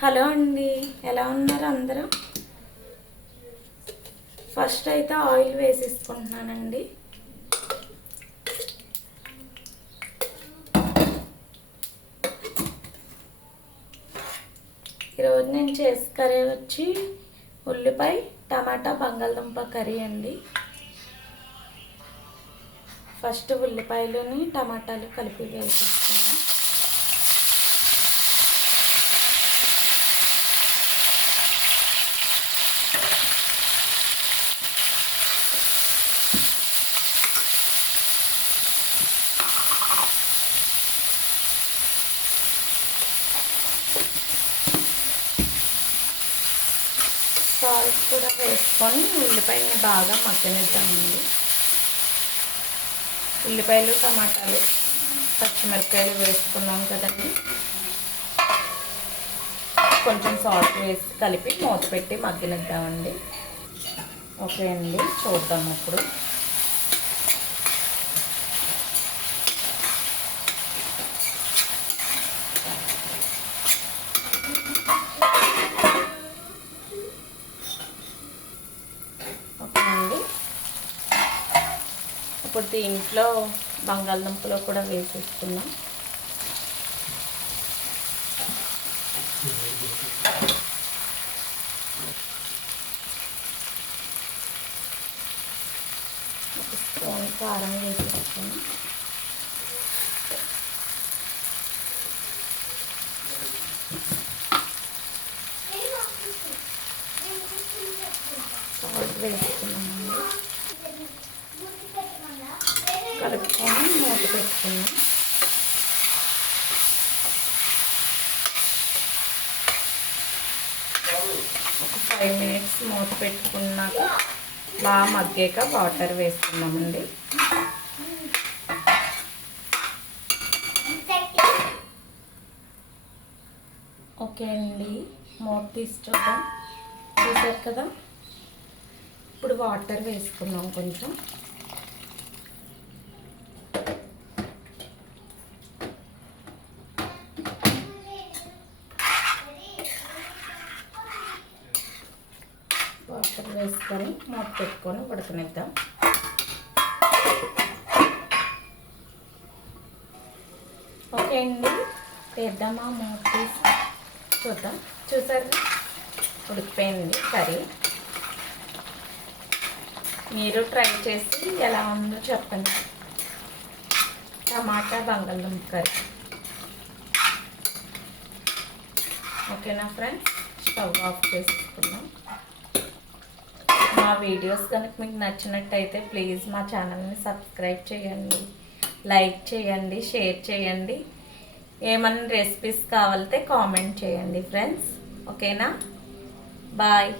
Hello అండి, ఎలా ఉన్నారు అందరూ? ఫస్ట్ అయితే ఆయిల్ వేసేసుకుంటున్నానండి. ఈరోజు నేను చేసే కర్రీ వచ్చి ఉల్లిపాయ టమాటా బంగాళదుంప కర్రీ అండి. ఫస్ట్ ఉల్లిపాయలని టమాటాలు కలిపి వేసేసుకున్నాం. సాల్ట్ కూడా వేసుకొని ఉల్లిపాయలని బాగా మగ్గనిద్దామండి. ఉల్లిపాయలు టమాటాలు పచ్చిమిరపకాయలు వేసుకున్నాం కదండి, కొంచెం సాల్ట్ వేసి కలిపి మూత పెట్టి మగ్గనిద్దామండి. ఓకే అండి, చూద్దాం ఇప్పుడు. ఓకే అండి, ఇప్పుడు దీంట్లో బంగాళదుంపలో కూడా వేసేసుకున్నాం. ఒక స్పూన్ కారం వేసేసుకున్నాం. సాల్ట్ వేసుకున్నామండి. కలుపుకొని మూత పెట్టుకున్నాం. ఒక 5 మినిట్స్ మూత పెట్టుకున్నాక బాగా మగ్గాక వాటర్ వేసుకున్నామండి. ఓకే అండి, మూత తీసి చూద్దాం. చూసారు కదా, ఇప్పుడు వాటర్ వేసుకున్నాం కొంచెం. వాటర్ వేసుకొని మూత పెట్టుకొని ఉడకనిద్దాం. ఓకే అండి, తీద్దామా మూత తీసి చూద్దాం. చూసారు, ఉడికిపోయింది కర్రీ. మీరు ట్రై చేసి ఎలా ఉందో చెప్పండి. టమాటా బంగాళదుంప కర్రీ. ఓకేనా ఫ్రెండ్స్, స్టవ్ ఆఫ్ చేసుకుందాం. మా వీడియోస్ కనుక మీకు నచ్చినట్టయితే ప్లీజ్ మా ఛానల్ని సబ్స్క్రైబ్ చేయండి, లైక్ చేయండి, షేర్ చేయండి. ఏమన్నా రెసిపీస్ కావాలంటే కామెంట్ చేయండి ఫ్రెండ్స్. ఓకేనా, బాయ్.